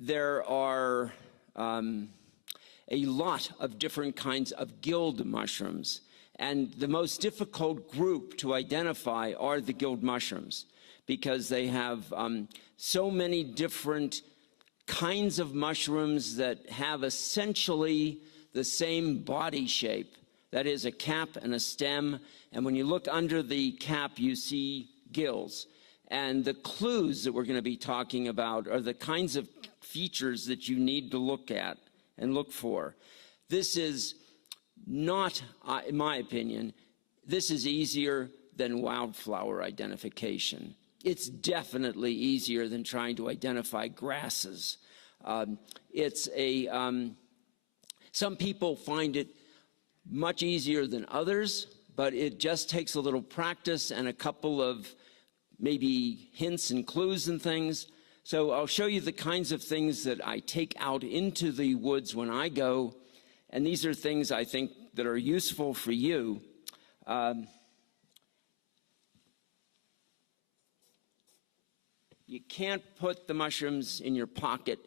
there are a lot of different kinds of gilled mushrooms. And the most difficult group to identify are the gilled mushrooms, because they have so many different kinds of mushrooms that have essentially the same body shape. That is, a cap and a stem. And when you look under the cap, you see gills. And the clues that we're going to be talking about are the kinds of features that you need to look at and look for. This is not, in my opinion, this is easier than wildflower identification. It's definitely easier than trying to identify grasses. Some people find it much easier than others, but it just takes a little practice and a couple of maybe hints and clues and things. So I'll show you the kinds of things that I take out into the woods when I go, and these are things I think that are useful for you. You can't put the mushrooms in your pocket,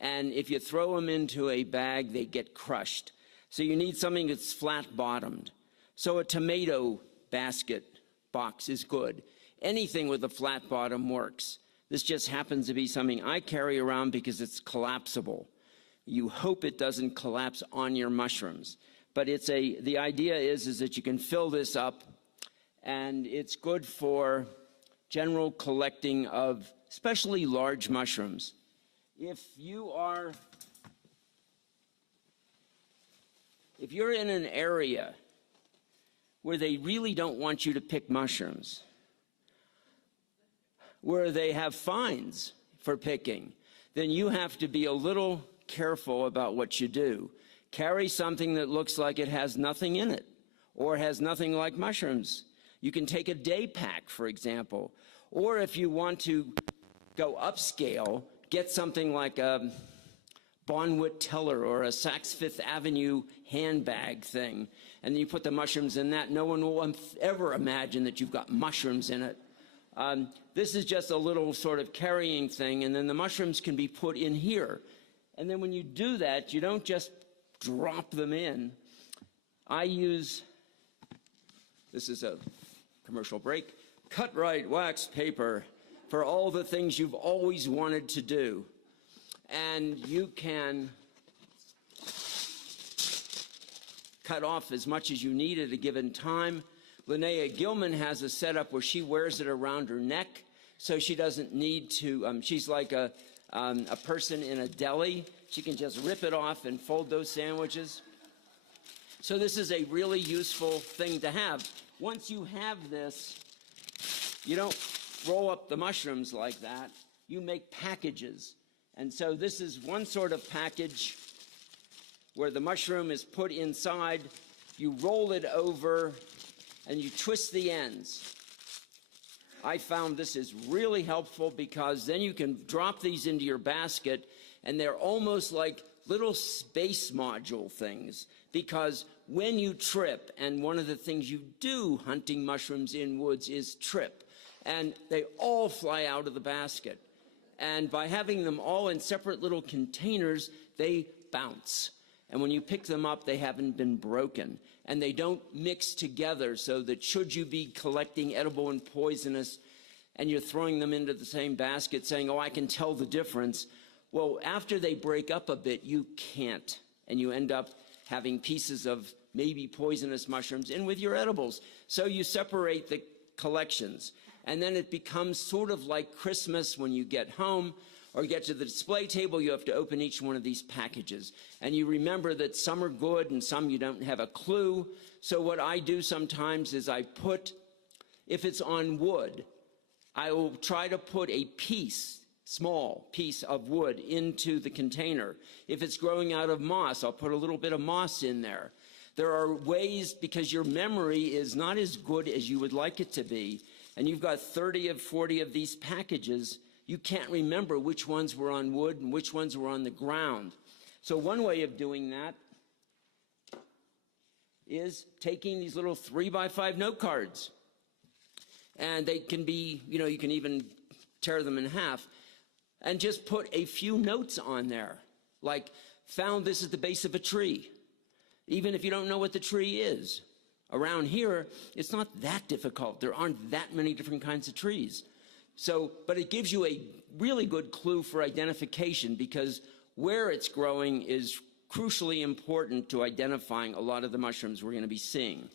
and if you throw them into a bag, they get crushed. So you need something that's flat-bottomed. So a tomato basket box is good. Anything with a flat bottom works. This just happens to be something I carry around because it's collapsible. You hope it doesn't collapse on your mushrooms. But the idea is that you can fill this up, and it's good for general collecting of especially large mushrooms. If you're in an area where they really don't want you to pick mushrooms, where they have fines for picking, then you have to be a little careful about what you do. Carry something that looks like it has nothing in it or has nothing like mushrooms. You can take a day pack, for example. Or if you want to go upscale, get something like a Bonwit Teller or a Saks Fifth Avenue handbag thing, and then you put the mushrooms in that. No one will ever imagine that you've got mushrooms in it. This is just a little sort of carrying thing, and then the mushrooms can be put in here. And then when you do that, you don't just drop them in. This is a commercial break, cut-right wax paper for all the things you've always wanted to do. And you can cut off as much as you need at a given time. Linnea Gilman has a setup where she wears it around her neck, so she doesn't need to, she's like a person in a deli. She can just rip it off and fold those sandwiches. So this is a really useful thing to have. Once you have this, you don't roll up the mushrooms like that. You make packages. And so this is one sort of package where the mushroom is put inside. You roll it over and you twist the ends. I found this is really helpful because then you can drop these into your basket, and they're almost like little space module things, because when you trip, and one of the things you do hunting mushrooms in woods is trip, and they all fly out of the basket. And by having them all in separate little containers, they bounce. And when you pick them up, they haven't been broken. And they don't mix together, so that should you be collecting edible and poisonous, and you're throwing them into the same basket saying, oh, I can tell the difference. Well, after they break up a bit, you can't. And you end up having pieces of maybe poisonous mushrooms in with your edibles. So you separate the collections. And then it becomes sort of like Christmas when you get home or get to the display table. You have to open each one of these packages. And you remember that some are good and some you don't have a clue. So what I do sometimes is if it's on wood, I will try to put a small piece of wood into the container. If it's growing out of moss, I'll put a little bit of moss in there. There are ways, because your memory is not as good as you would like it to be, and you've got 30 or 40 of these packages, you can't remember which ones were on wood and which ones were on the ground. So one way of doing that is taking these little 3x5 note cards. And they can be, you can even tear them in half. and just put a few notes on there, like found this at the base of a tree, even if you don't know what the tree is. Around here, it's not that difficult. There aren't that many different kinds of trees. So, but it gives you a really good clue for identification, because where it's growing is crucially important to identifying a lot of the mushrooms we're going to be seeing.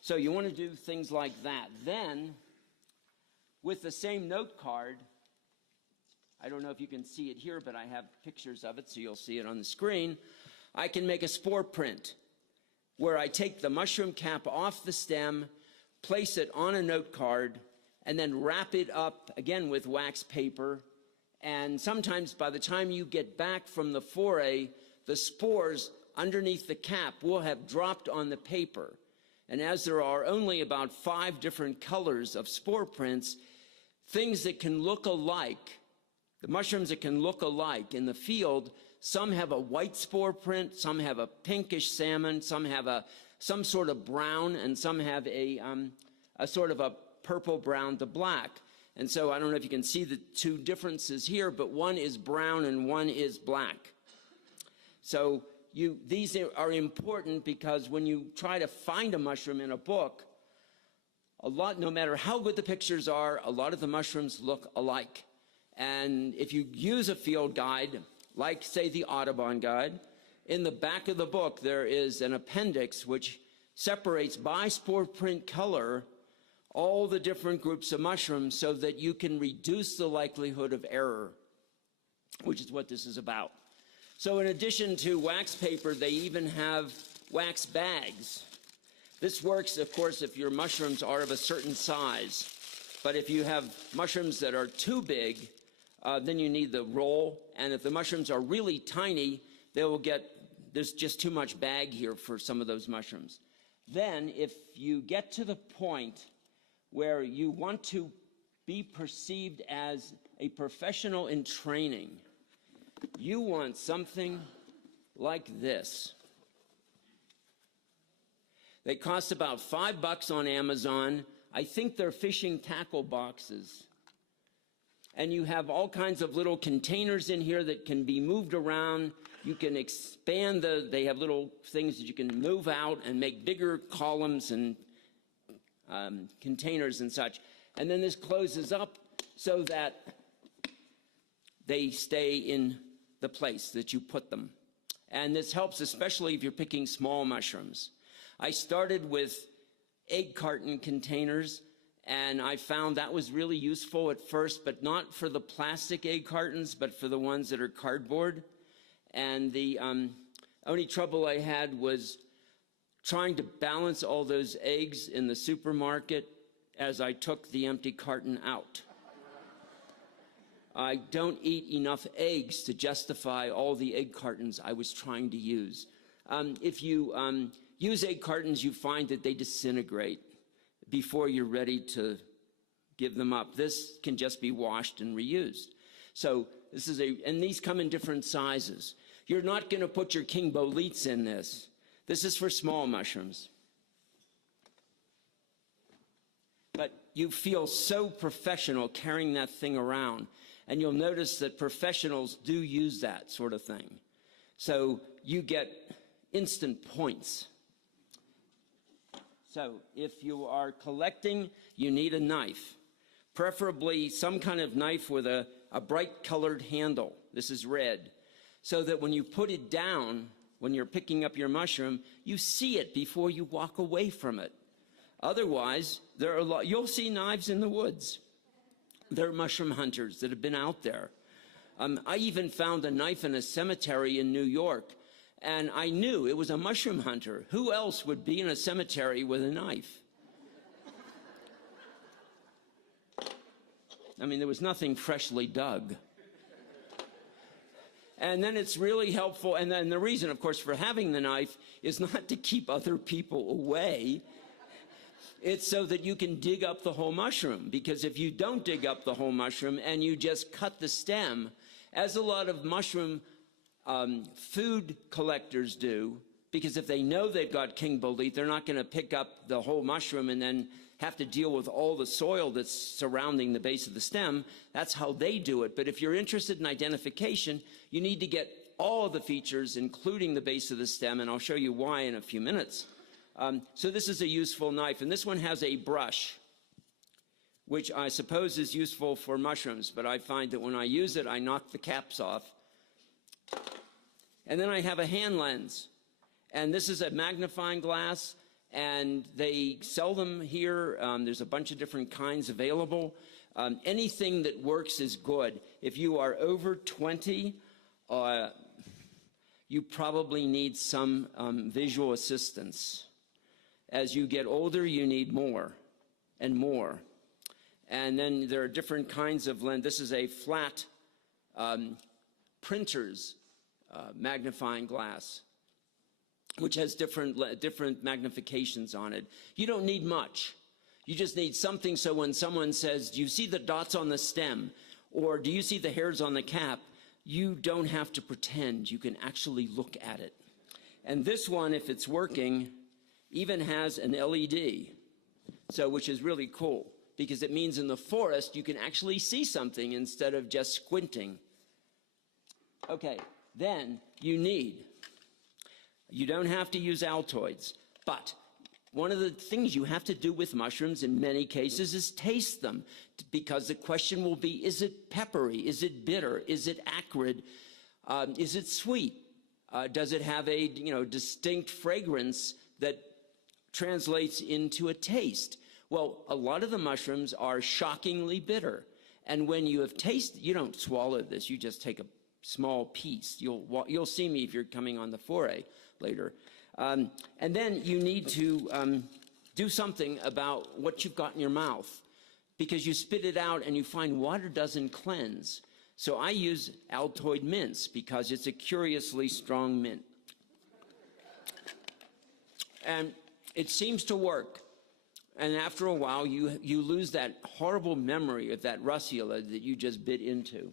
So you want to do things like that. Then, with the same note card, I don't know if you can see it here, but I have pictures of it, so you'll see it on the screen. I can make a spore print where I take the mushroom cap off the stem, place it on a note card, and then wrap it up, again, with wax paper. And sometimes by the time you get back from the foray, the spores underneath the cap will have dropped on the paper. And as there are only about 5 different colors of spore prints, things that can look alike, the mushrooms that can look alike in the field, some have a white spore print, some have a pinkish salmon, some have some sort of brown, and some have a sort of a purple brown to black. And so I don't know if you can see the 2 differences here, but one is brown and one is black. So these are important, because when you try to find a mushroom in a book, no matter how good the pictures are, a lot of the mushrooms look alike. And if you use a field guide, like, say, the Audubon Guide, in the back of the book there is an appendix which separates by spore print color all the different groups of mushrooms, so that you can reduce the likelihood of error, which is what this is about. So in addition to wax paper, they even have wax bags. This works, of course, if your mushrooms are of a certain size. But if you have mushrooms that are too big, then you need the roll. And if the mushrooms are really tiny, there's just too much bag here for some of those mushrooms. Then, if you get to the point where you want to be perceived as a professional in training, you want something like this. They cost about $5 on Amazon. I think they're fishing tackle boxes. And you have all kinds of little containers in here that can be moved around. You can expand they have little things that you can move out and make bigger columns and containers and such. And then this closes up so that they stay in the place that you put them. And this helps especially if you're picking small mushrooms. I started with egg carton containers, and I found that was really useful at first, but not for the plastic egg cartons, but for the ones that are cardboard. And the only trouble I had was trying to balance all those eggs in the supermarket as I took the empty carton out. I don't eat enough eggs to justify all the egg cartons I was trying to use. If you use egg cartons, you find that they disintegrate before you're ready to give them up. This can just be washed and reused. So this is and these come in different sizes. You're not going to put your king boletes in this. This is for small mushrooms. But you feel so professional carrying that thing around. And you'll notice that professionals do use that sort of thing. So you get instant points. So if you are collecting, you need a knife. Preferably some kind of knife with a bright colored handle. This is red. So that when you put it down, when you're picking up your mushroom, you see it before you walk away from it. Otherwise, you'll see knives in the woods. There are mushroom hunters that have been out there. I even found a knife in a cemetery in New York, and I knew it was a mushroom hunter. Who else would be in a cemetery with a knife? I mean, there was nothing freshly dug. And then it's really helpful, and then the reason, of course, for having the knife is not to keep other people away. It's so that you can dig up the whole mushroom, because if you don't dig up the whole mushroom and you just cut the stem, as a lot of mushroom food collectors do, because if they know they've got king bolete, they're not going to pick up the whole mushroom and then have to deal with all the soil that's surrounding the base of the stem. That's how they do it. But if you're interested in identification, you need to get all of the features, including the base of the stem, and I'll show you why in a few minutes. So this is a useful knife, and this one has a brush, which I suppose is useful for mushrooms, but I find that when I use it, I knock the caps off. And then I have a hand lens, and this is a magnifying glass, and they sell them here. There's a bunch of different kinds available. Anything that works is good. If you are over 20, you probably need some visual assistance. As you get older, you need more and more. And then there are different kinds of lens. This is a flat printer's magnifying glass, which has different magnifications on it. You don't need much. You just need something so when someone says, do you see the dots on the stem? Or do you see the hairs on the cap? You don't have to pretend. You can actually look at it. And this one, if it's working, even has an LED, which is really cool, because it means in the forest you can actually see something instead of just squinting. Okay, then you don't have to use Altoids, but one of the things you have to do with mushrooms in many cases is taste them, because the question will be, is it peppery? Is it bitter? Is it acrid? Is it sweet? Does it have a distinct fragrance that translates into a taste? Well, a lot of the mushrooms are shockingly bitter. And when you have tasted, you don't swallow this, you just take a small piece. You'll see me if you're coming on the foray later. And then you need to do something about what you've got in your mouth, because you spit it out and you find water doesn't cleanse. So I use Altoid mints because it's a curiously strong mint. And it seems to work. And after a while, you lose that horrible memory of that russula that you just bit into.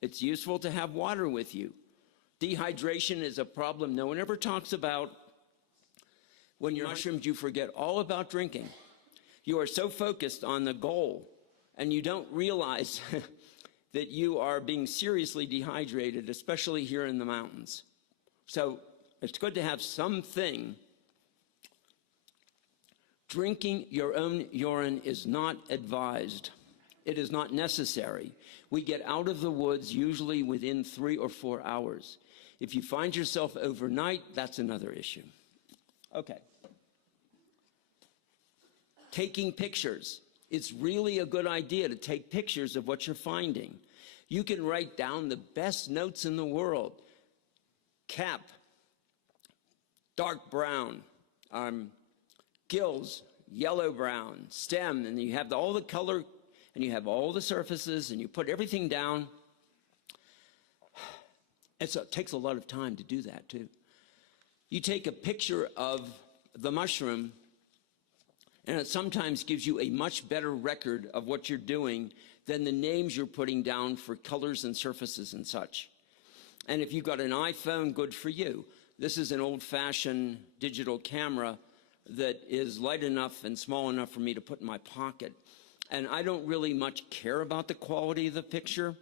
It's useful to have water with you. Dehydration is a problem no one ever talks about. When you're mushrooms, you forget all about drinking. You are so focused on the goal, and you don't realize that you are being seriously dehydrated, especially here in the mountains. So it's good to have something. Drinking your own urine is not advised. It is not necessary. We get out of the woods usually within 3 or 4 hours. If you find yourself overnight, that's another issue. Okay. Taking pictures. It's really a good idea to take pictures of what you're finding. You can write down the best notes in the world. Cap, dark brown, gills, yellow-brown, stem, and you have all the color, and you have all the surfaces, and you put everything down. It takes a lot of time to do that, too. You take a picture of the mushroom, and it sometimes gives you a much better record of what you're doing than the names you're putting down for colors and surfaces and such. And if you've got an iPhone, good for you. This is an old-fashioned digital camera that is light enough and small enough for me to put in my pocket. And I don't really much care about the quality of the picture.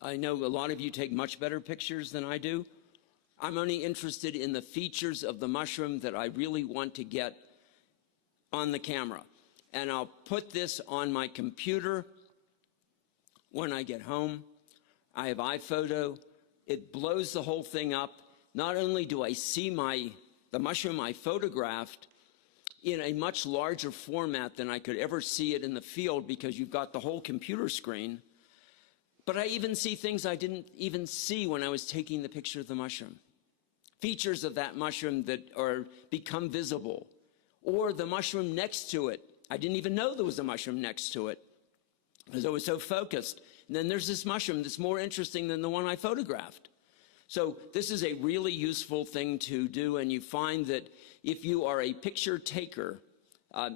I know a lot of you take much better pictures than I do. I'm only interested in the features of the mushroom that I really want to get on the camera. And I'll put this on my computer when I get home. I have iPhoto. It blows the whole thing up. Not only do I see the mushroom I photographed in a much larger format than I could ever see it in the field, because you've got the whole computer screen, but I even see things I didn't even see when I was taking the picture of the mushroom. Features of that mushroom that become visible, or the mushroom next to it. I didn't even know there was a mushroom next to it because I was so focused. And then there's this mushroom that's more interesting than the one I photographed. So this is a really useful thing to do, and you find that if you are a picture taker,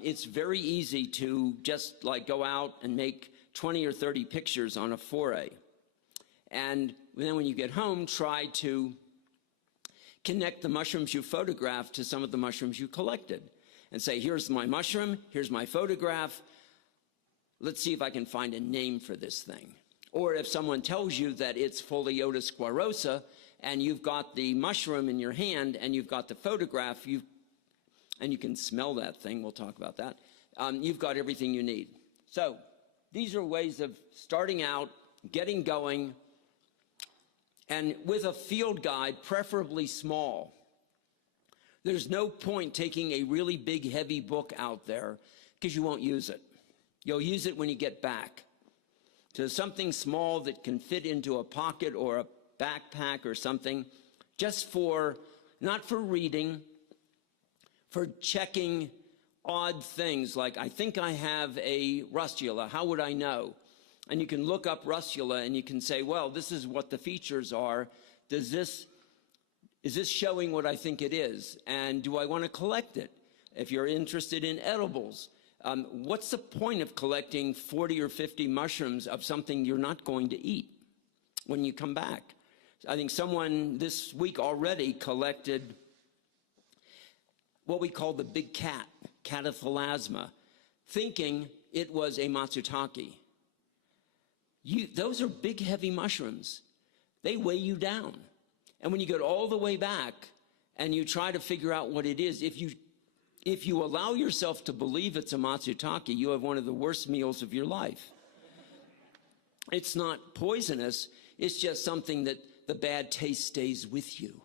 it's very easy to just go out and make 20 or 30 pictures on a foray. And then when you get home, try to connect the mushrooms you photographed to some of the mushrooms you collected. and say, here's my mushroom, here's my photograph. Let's see if I can find a name for this thing. Or if someone tells you that it's Pholiota squarosa, and you've got the mushroom in your hand and you've got the photograph, and you can smell that thing, we'll talk about that, you've got everything you need. So these are ways of starting out, getting going, and with a field guide, preferably small. There's no point taking a really big, heavy book out there because you won't use it. You'll use it when you get back. So something small that can fit into a pocket or a backpack or something, just for, not for reading, for checking odd things like, I think I have a rustula, how would I know? And you can look up rustula and you can say, well, this is what the features are. Is this showing what I think it is? And do I want to collect it? If you're interested in edibles, what's the point of collecting 40 or 50 mushrooms of something you're not going to eat when you come back? I think someone this week already collected what we call the big cat, Cataphalasma, thinking it was a matsutake. Those are big, heavy mushrooms. They weigh you down. And when you go all the way back and you try to figure out what it is, if you allow yourself to believe it's a matsutake, you have one of the worst meals of your life. It's not poisonous. It's just something that the bad taste stays with you.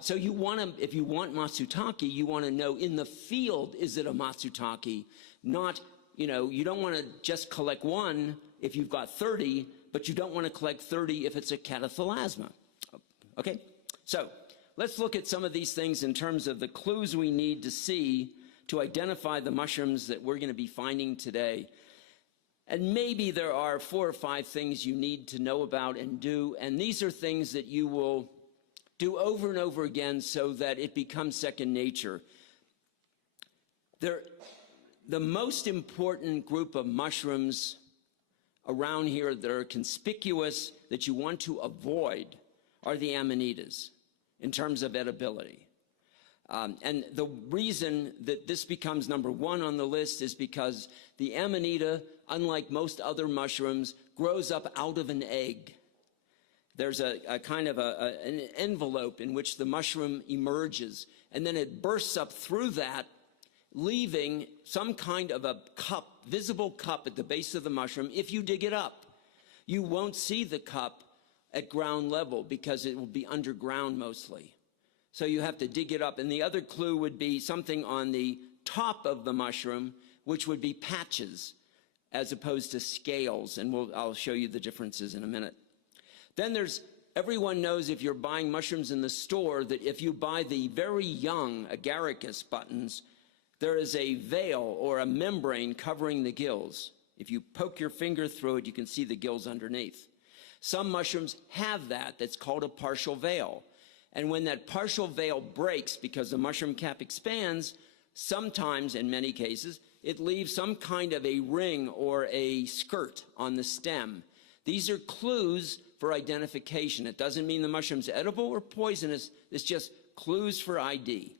So you want to, if you want matsutake, you want to know in the field, is it a matsutake? Not, you don't want to just collect one if you've got 30, but you don't want to collect 30 if it's a Cataphalasma. Okay, so let's look at some of these things in terms of the clues we need to see to identify the mushrooms that we're going to be finding today. And maybe there are 4 or 5 things you need to know about and do, and these are things that you will do over and over again so that it becomes second nature. The most important group of mushrooms around here that are conspicuous that you want to avoid are the amanitas in terms of edibility. And the reason that this becomes number 1 on the list is because the amanita, unlike most other mushrooms, grows up out of an egg. There's a kind of an envelope in which the mushroom emerges, and then it bursts up through that, leaving some kind of a cup, visible cup at the base of the mushroom. If you dig it up, you won't see the cup at ground level because it will be underground mostly. So you have to dig it up. And the other clue would be something on the top of the mushroom, which would be patches as opposed to scales. And I'll show you the differences in a minute. Then everyone knows if you're buying mushrooms in the store that if you buy the very young agaricus buttons, there is a veil or a membrane covering the gills. If you poke your finger through it, you can see the gills underneath. Some mushrooms have that. That's called a partial veil. And when that partial veil breaks because the mushroom cap expands, sometimes, in many cases, it leaves some kind of a ring or a skirt on the stem. These are clues for identification. It doesn't mean the mushroom's edible or poisonous. It's just clues for ID.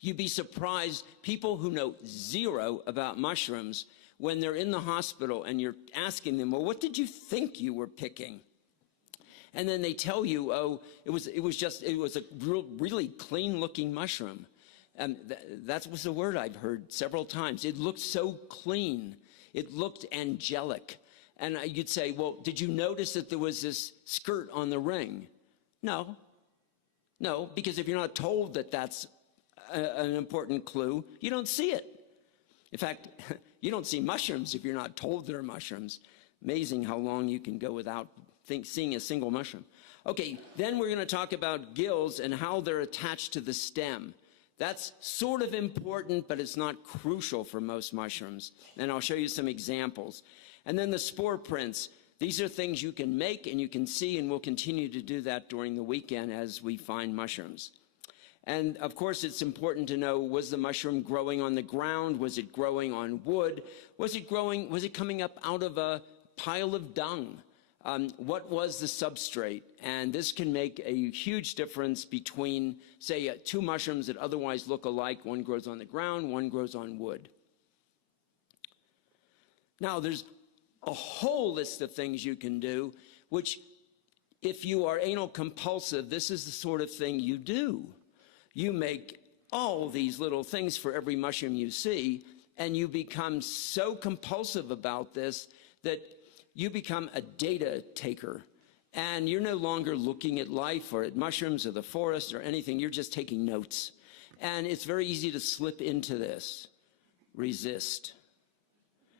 You'd be surprised, people who know zero about mushrooms, when they're in the hospital and you're asking them, well, what did you think you were picking? And then they tell you, oh, it was a really clean-looking mushroom. That was the word I've heard several times. It looked so clean. It looked angelic. And you'd say, well, did you notice that there was this skirt on the ring? No, because if you're not told that that's an important clue, you don't see it. In fact, you don't see mushrooms if you're not told they're mushrooms. Amazing how long you can go without seeing a single mushroom. Okay, then we're going to talk about gills and how they're attached to the stem. That's sort of important, but it's not crucial for most mushrooms. And I'll show you some examples. And then the spore prints. These are things you can make and you can see, and we'll continue to do that during the weekend as we find mushrooms. And of course, it's important to know, was the mushroom growing on the ground? Was it growing on wood? Was it coming up out of a pile of dung? what was the substrate? And this can make a huge difference between, say, two mushrooms that otherwise look alike. One grows on the ground, one grows on wood. Now, there's a whole list of things you can do, which, if you are anal compulsive, this is the sort of thing you do. You make all these little things for every mushroom you see, and you become so compulsive about this that you become a data taker. And you're no longer looking at life or at mushrooms or the forest or anything. You're just taking notes. And it's very easy to slip into this. Resist.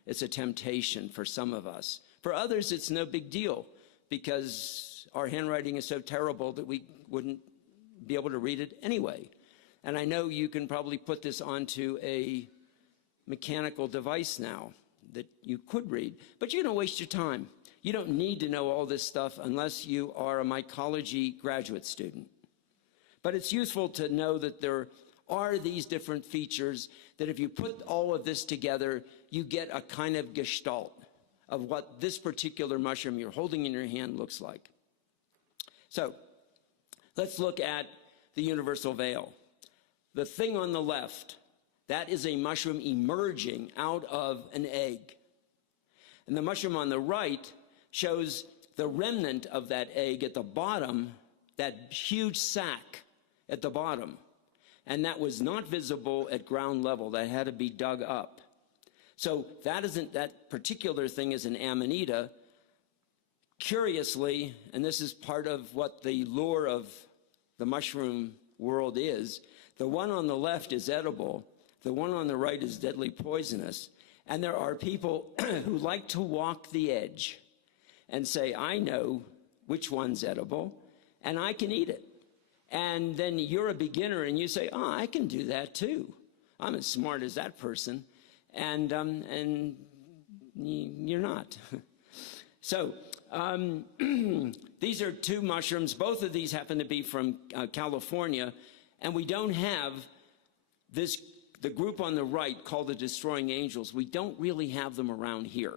It's a temptation for some of us. For others, it's no big deal because our handwriting is so terrible that we wouldn't be able to read it anyway. And I know you can probably put this onto a mechanical device now that you could read, but you're going to waste your time. You don't need to know all this stuff unless you are a mycology graduate student. But it's useful to know that there are these different features that if you put all of this together, you get a kind of gestalt of what this particular mushroom you're holding in your hand looks like. So let's look at the universal veil. The thing on the left, that is a mushroom emerging out of an egg. And the mushroom on the right shows the remnant of that egg at the bottom, that huge sac at the bottom. And that was not visible at ground level. That had to be dug up. So that particular thing is an amanita. Curiously, and this is part of what the lure of the mushroom world is, the one on the left is edible. The one on the right is deadly poisonous. And there are people who like to walk the edge and say, I know which one's edible, and I can eat it. And then you're a beginner, and you say, oh, I can do that too. I'm as smart as that person. And you're not. So these are two mushrooms. Both of these happen to be from California, and we don't have this. The group on the right called the Destroying Angels, we don't really have them around here.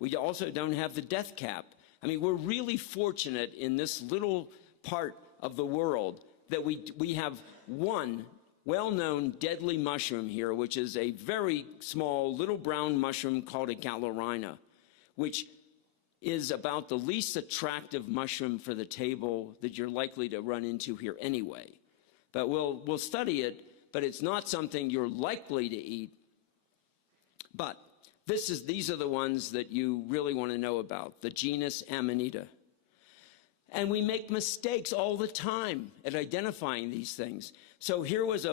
We also don't have the death cap. I mean, we're really fortunate in this little part of the world that we have one well-known deadly mushroom here, which is a very small little brown mushroom called a Telluride, which is about the least attractive mushroom for the table that you're likely to run into here anyway. But we'll study it. But it's not something you're likely to eat. But these are the ones that you really want to know about, the genus Amanita. And we make mistakes all the time at identifying these things. So here was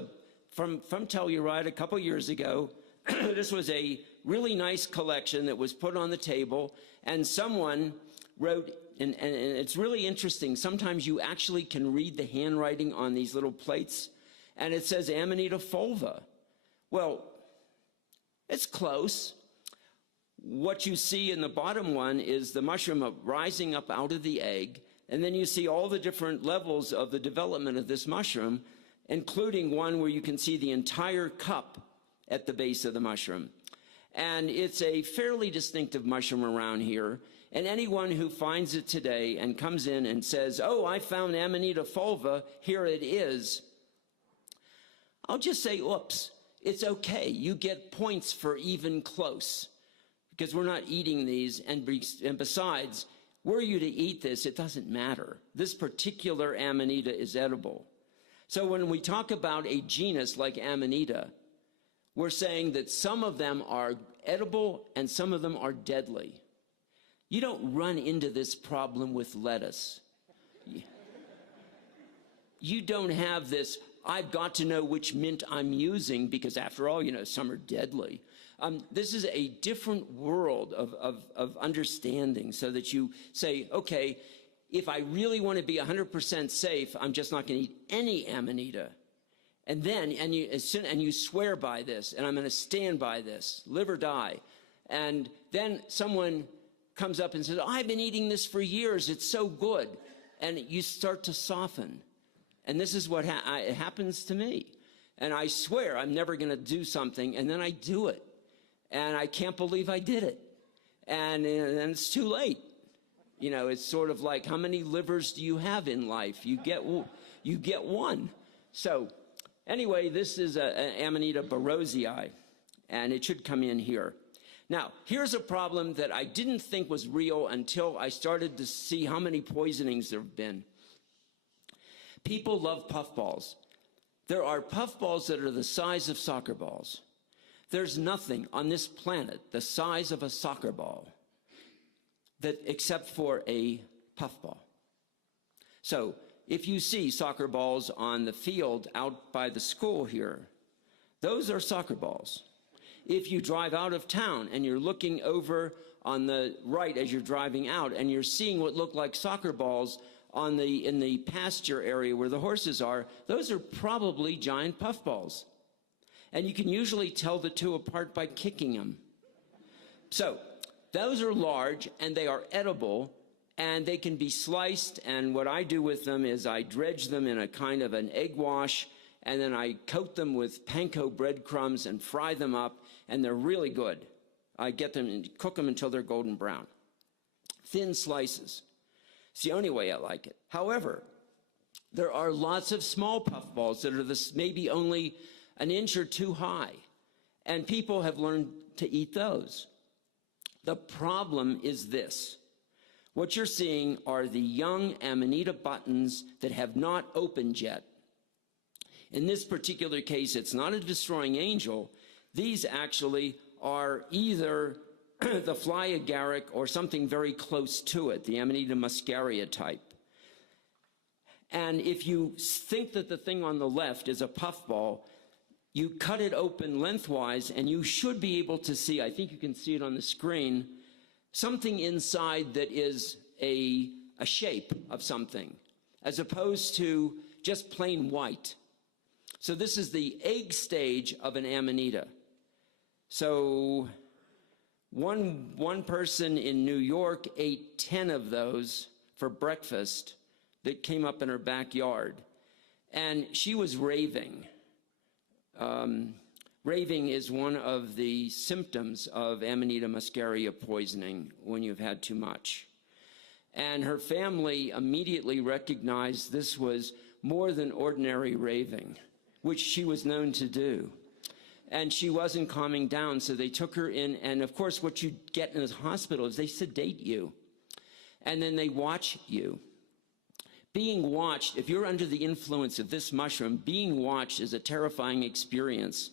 from Telluride a couple years ago. This was a really nice collection that was put on the table, and someone wrote, and it's really interesting, sometimes you actually can read the handwriting on these little plates. And it says Amanita fulva. Well, it's close. What you see in the bottom one is the mushroom rising up out of the egg, and then you see all the different levels of the development of this mushroom, including one where you can see the entire cup at the base of the mushroom. And it's a fairly distinctive mushroom around here, and anyone who finds it today and comes in and says, oh, I found Amanita fulva, here it is, I'll just say, oops, it's okay. You get points for even close because we're not eating these. And besides, were you to eat this, it doesn't matter. This particular Amanita is edible. So when we talk about a genus like Amanita, we're saying that some of them are edible and some of them are deadly. You don't run into this problem with lettuce. You don't have this, I've got to know which mint I'm using because after all, some are deadly. This is a different world of understanding so that you say, okay, if I really want to be 100% safe, I'm just not going to eat any Amanita. And then, you swear by this, and I'm going to stand by this, live or die. And then someone comes up and says, I've been eating this for years, it's so good. And you start to soften. And this is what it happens to me. And I swear I'm never going to do something, and then I do it. And I can't believe I did it. And it's too late. You know, it's sort of like, how many livers do you have in life? You get one. So anyway, this is an Amanita barosii, and it should come in here. Now, here's a problem that I didn't think was real until I started to see how many poisonings there have been. People love puffballs. There are puffballs that are the size of soccer balls. There's nothing on this planet the size of a soccer ball except for a puffball. So if you see soccer balls on the field out by the school here, those are soccer balls. If you drive out of town and you're looking over on the right as you're driving out and you're seeing what look like soccer balls in the pasture area where the horses are, those are probably giant puffballs. And you can usually tell the two apart by kicking them. So those are large and they are edible and they can be sliced, and what I do with them is I dredge them in a kind of an egg wash, and then I coat them with panko breadcrumbs and fry them up, and they're really good. I get them and cook them until they're golden brown. Thin slices. It's the only way I like it. However, there are lots of small puffballs that are maybe only an inch or two high, and people have learned to eat those. The problem is this. What you're seeing are the young Amanita buttons that have not opened yet. In this particular case, it's not a destroying angel. These actually are either the fly agaric or something very close to it, the Amanita muscaria type. And if you think that the thing on the left is a puffball, you cut it open lengthwise and you should be able to see, I think you can see it on the screen, something inside that is a shape of something, as opposed to just plain white. So this is the egg stage of an Amanita. So one person in New York ate 10 of those for breakfast that came up in her backyard. And she was raving. Raving is one of the symptoms of Amanita muscaria poisoning when you've had too much. And her family immediately recognized this was more than ordinary raving, which she was known to do. And she wasn't calming down, so they took her in, and of course what you get in a hospital is they sedate you, and then they watch you. Being watched, if you're under the influence of this mushroom, being watched is a terrifying experience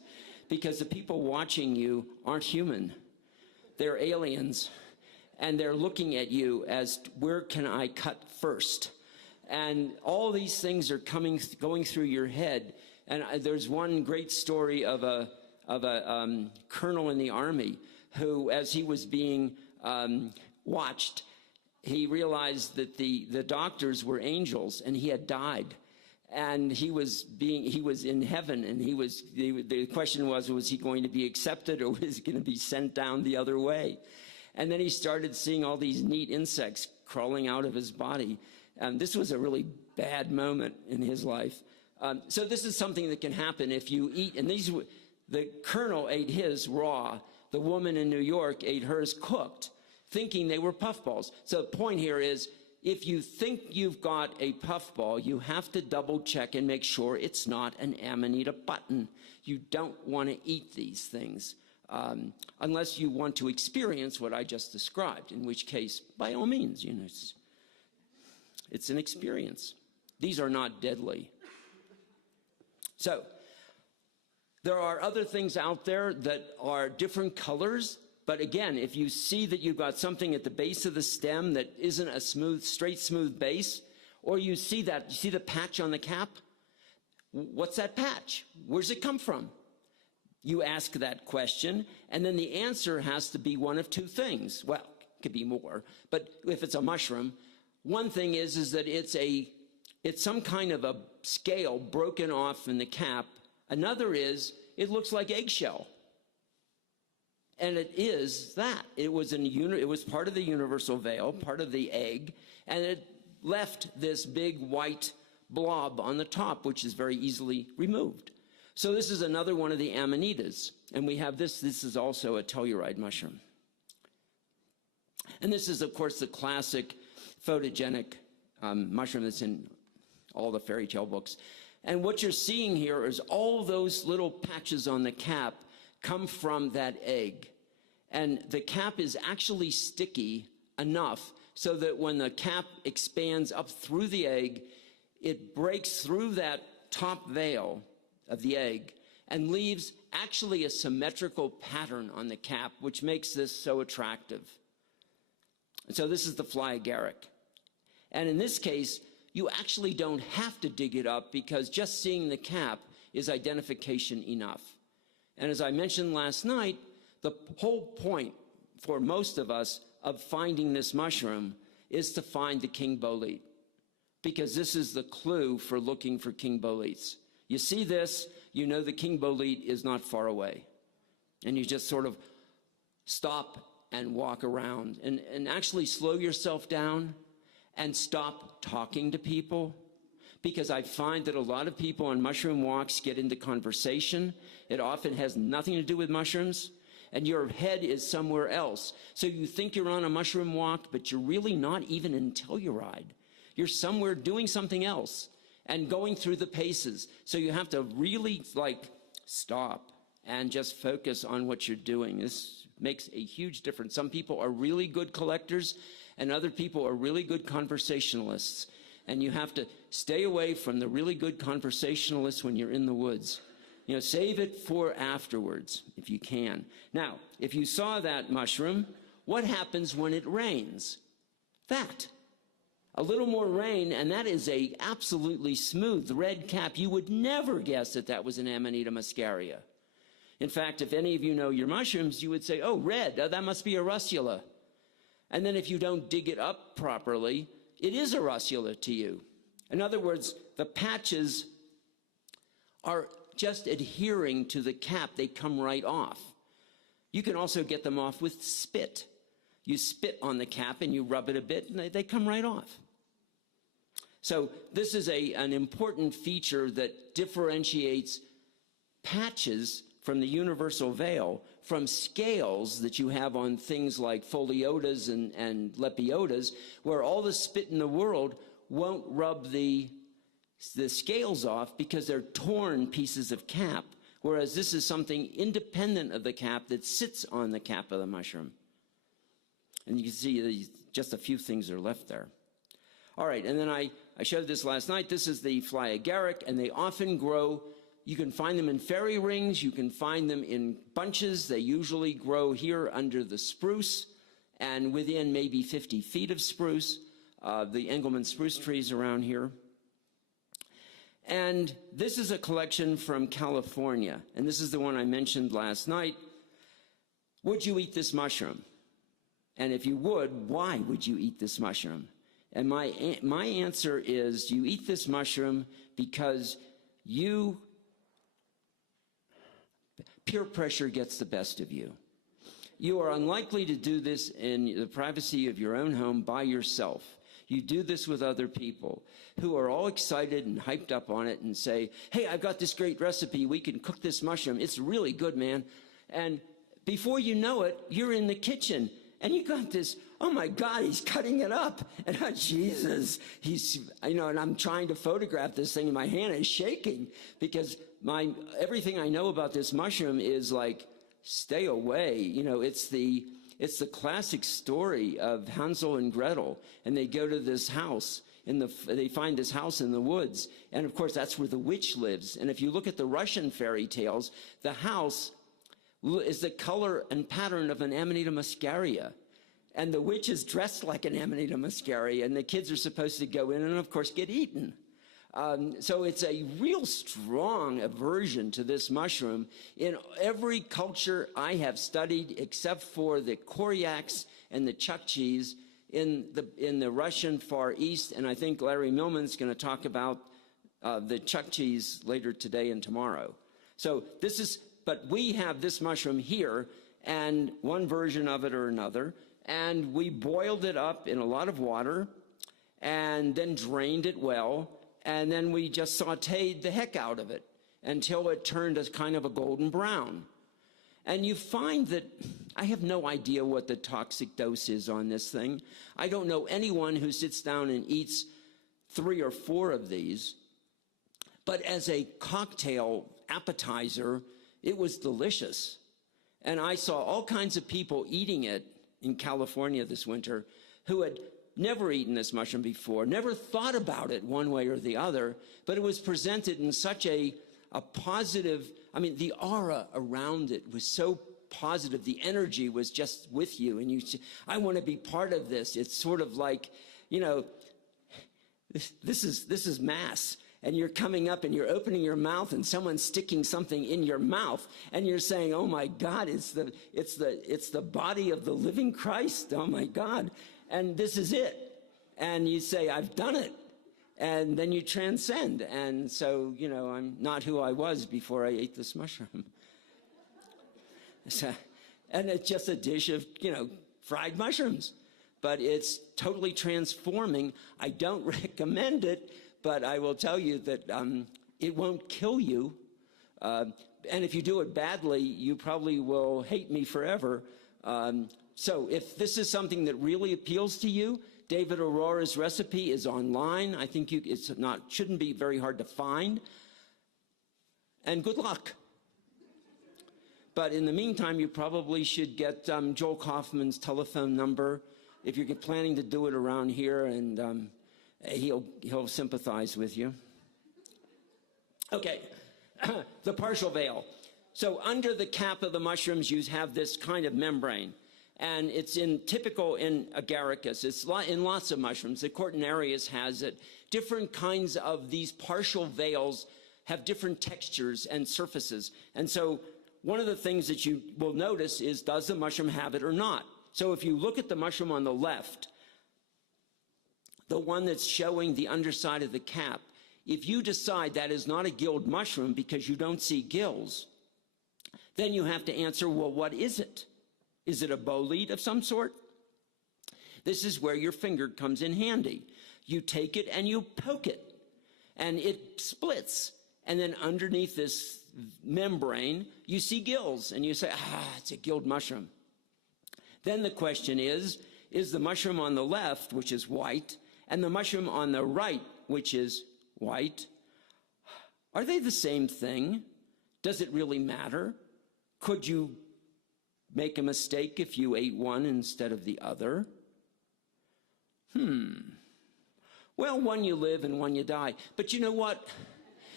because the people watching you aren't human. They're aliens, and they're looking at you as, where can I cut first? And all these things are going through your head. And there's one great story of a colonel in the army who, as he was being watched, he realized that the doctors were angels and he had died. And he was in heaven, and the question was he going to be accepted or was he going to be sent down the other way? And then he started seeing all these neat insects crawling out of his body. This was a really bad moment in his life. So this is something that can happen if you eat, and the colonel ate his raw, the woman in New York ate hers cooked, thinking they were puffballs. So the point here is, if you think you've got a puffball, you have to double check and make sure it's not an Amanita button. You don't want to eat these things unless you want to experience what I just described, in which case, by all means, you know, it's an experience. These are not deadly. So there are other things out there that are different colors, but again, if you see that you've got something at the base of the stem that isn't a straight smooth base, or you see the patch on the cap, what's that patch? Where's it come from? You ask that question, and then the answer has to be one of two things. Well, it could be more, but if it's a mushroom, one thing is that it's some kind of a scale broken off in the cap. Another is, it looks like eggshell. And it is that. It was part of the universal veil, part of the egg, and it left this big white blob on the top, which is very easily removed. So this is another one of the Amanitas. And we have this is also a Telluride mushroom. And this is, of course, the classic photogenic mushroom that's in all the fairy tale books. And what you're seeing here is all those little patches on the cap come from that egg. And the cap is actually sticky enough so that when the cap expands up through the egg, it breaks through that top veil of the egg and leaves actually a symmetrical pattern on the cap, which makes this so attractive. And so this is the fly agaric. And in this case, you actually don't have to dig it up because just seeing the cap is identification enough. And as I mentioned last night, the whole point for most of us of finding this mushroom is to find the king bolete, because this is the clue for looking for king boletes. You see this, you know the king bolete is not far away. And you just sort of stop and walk around and actually slow yourself down and stop talking to people, because I find that a lot of people on mushroom walks get into conversation. It often has nothing to do with mushrooms, and your head is somewhere else. So you think you're on a mushroom walk, but you're really not even in Telluride. You're somewhere doing something else and going through the paces. So you have to really stop and just focus on what you're doing. This makes a huge difference. Some people are really good collectors and other people are really good conversationalists. And you have to stay away from the really good conversationalists when you're in the woods. You know, save it for afterwards if you can. Now, if you saw that mushroom, what happens when it rains? That. A little more rain, and that is a absolutely smooth red cap. You would never guess that that was an Amanita muscaria. In fact, if any of you know your mushrooms, you would say, oh, red, that must be a russula. And then if you don't dig it up properly, it is a russula to you. In other words, the patches are just adhering to the cap. They come right off. You can also get them off with spit. You spit on the cap and you rub it a bit and they come right off. So this is an important feature that differentiates patches from the universal veil from scales that you have on things like foliotas and lepiotas, where all the spit in the world won't rub the scales off because they're torn pieces of cap, whereas this is something independent of the cap that sits on the cap of the mushroom. And you can see just a few things are left there. All right, and then I showed this last night. This is the fly agaric, and they often grow. You can find them in fairy rings. You can find them in bunches. They usually grow here under the spruce and within maybe 50 feet of spruce, the Engelmann spruce trees around here. And this is a collection from California, and this is the one I mentioned last night. Would you eat this mushroom? And if you would, why would you eat this mushroom? And my answer is you eat this mushroom because peer pressure gets the best of you. You are unlikely to do this in the privacy of your own home by yourself. You do this with other people who are all excited and hyped up on it and say, hey, I've got this great recipe. We can cook this mushroom. It's really good, man. And before you know it, you're in the kitchen and you got this, oh my God, he's cutting it up. And oh, Jesus, and I'm trying to photograph this thing and my hand is shaking because everything I know about this mushroom is like, stay away. It's the classic story of Hansel and Gretel, and they go to this house they find this house in the woods, and of course that's where the witch lives. And if you look at the Russian fairy tales, the house is the color and pattern of an Amanita muscaria, and the witch is dressed like an Amanita muscaria, and the kids are supposed to go in and of course get eaten. So it's a real strong aversion to this mushroom in every culture I have studied, except for the Koryaks and the Chukchis in the Russian Far East. And I think Larry Millman's going to talk about the Chukchis later today and tomorrow. So but we have this mushroom here, and one version of it or another, and we boiled it up in a lot of water and then drained it well. And then we just sauteed the heck out of it until it turned as kind of a golden brown. And you find that I have no idea what the toxic dose is on this thing. I don't know anyone who sits down and eats 3 or 4 of these. But as a cocktail appetizer, it was delicious. And I saw all kinds of people eating it in California this winter who had never eaten this mushroom before, never thought about it one way or the other, but it was presented in such a positive, I mean, the aura around it was so positive. The energy was just with you, and you say, I want to be part of this. It's sort of like, you know, this is mass, and you're coming up and you're opening your mouth and someone's sticking something in your mouth and you're saying, oh my God, it's the body of the living Christ. Oh my God. And this is it. And you say, I've done it. And then you transcend. And so, you know, I'm not who I was before I ate this mushroom. So, and it's just a dish of, you know, fried mushrooms. But it's totally transforming. I don't recommend it, but I will tell you that it won't kill you. And if you do it badly, you probably will hate me forever. So if this is something that really appeals to you, David Aurora's recipe is online. I think shouldn't be very hard to find. And good luck. But in the meantime, you probably should get Joel Kaufman's telephone number if you're planning to do it around here, and he'll sympathize with you. Okay, the partial veil. So under the cap of the mushrooms, you have this kind of membrane, and it's typical in agaricus. It's in lots of mushrooms. The Cortinarius has it. Different kinds of these partial veils have different textures and surfaces, and so one of the things that you will notice is, does the mushroom have it or not? So if you look at the mushroom on the left, the one that's showing the underside of the cap, if you decide that is not a gilled mushroom because you don't see gills, then you have to answer, well, what is it? Is it a bolete of some sort? This is where your finger comes in handy. You take it and you poke it, and it splits. And then underneath this membrane, you see gills, and you say, it's a gilled mushroom. Then the question is the mushroom on the left, which is white, and the mushroom on the right, which is white, are they the same thing? Does it really matter? Could you make a mistake if you ate one instead of the other? Well, one you live and one you die. But you know what?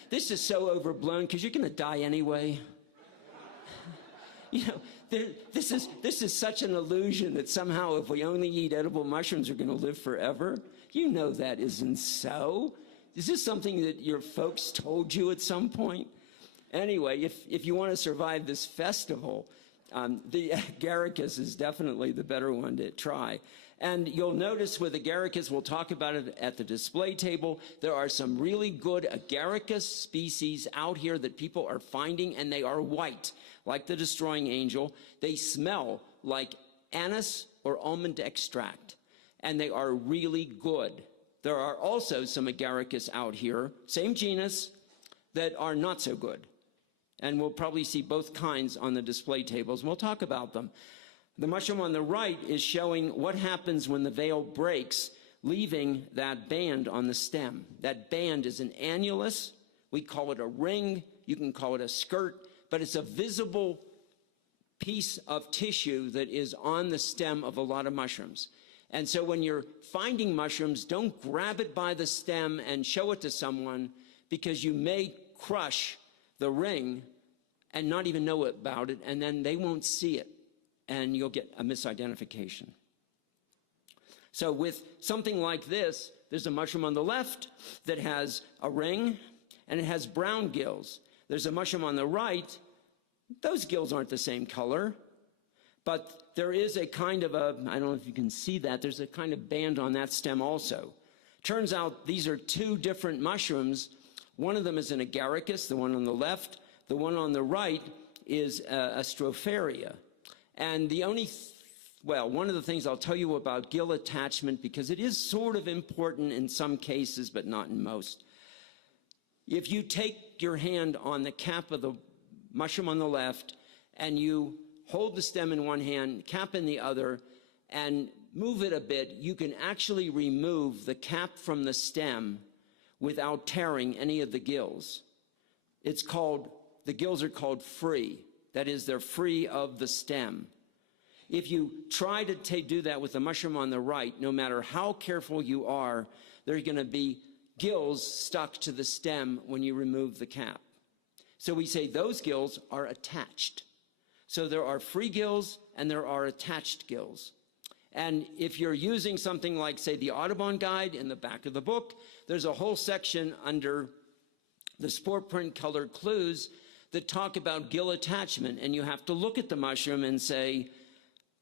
This is so overblown because you're going to die anyway. You know, this is such an illusion that somehow if we only eat edible mushrooms, we're going to live forever. You know that isn't so. Is this something that your folks told you at some point? Anyway, if you want to survive this festival, the agaricus is definitely the better one to try. And you'll notice with agaricus, we'll talk about it at the display table, there are some really good agaricus species out here that people are finding, and they are white, like the destroying angel. They smell like anise or almond extract, and they are really good. There are also some agaricus out here, same genus, that are not so good. And we'll probably see both kinds on the display tables, and we'll talk about them. The mushroom on the right is showing what happens when the veil breaks, leaving that band on the stem. That band is an annulus. We call it a ring. You can call it a skirt, but it's a visible piece of tissue that is on the stem of a lot of mushrooms. And so when you're finding mushrooms, don't grab it by the stem and show it to someone, because you may crush the ring and not even know about it, and then they won't see it, and you'll get a misidentification. So with something like this, there's a mushroom on the left that has a ring, and it has brown gills. There's a mushroom on the right. Those gills aren't the same color, but there is a kind of I don't know if you can see that, there's a kind of band on that stem also. Turns out these are two different mushrooms. One of them is an agaricus, the one on the left. The one on the right is a stropharia. And one of the things I'll tell you about gill attachment, because it is sort of important in some cases, but not in most. If you take your hand on the cap of the mushroom on the left and you hold the stem in one hand, cap in the other, and move it a bit, you can actually remove the cap from the stem without tearing any of the gills. The gills are called free. That is, they're free of the stem. If you try to do that with the mushroom on the right, no matter how careful you are, there are going to be gills stuck to the stem when you remove the cap. So we say those gills are attached. So there are free gills and there are attached gills. And if you're using something like, say, the Audubon Guide in the back of the book, there's a whole section under the sport print colored clues that talk about gill attachment. And you have to look at the mushroom and say,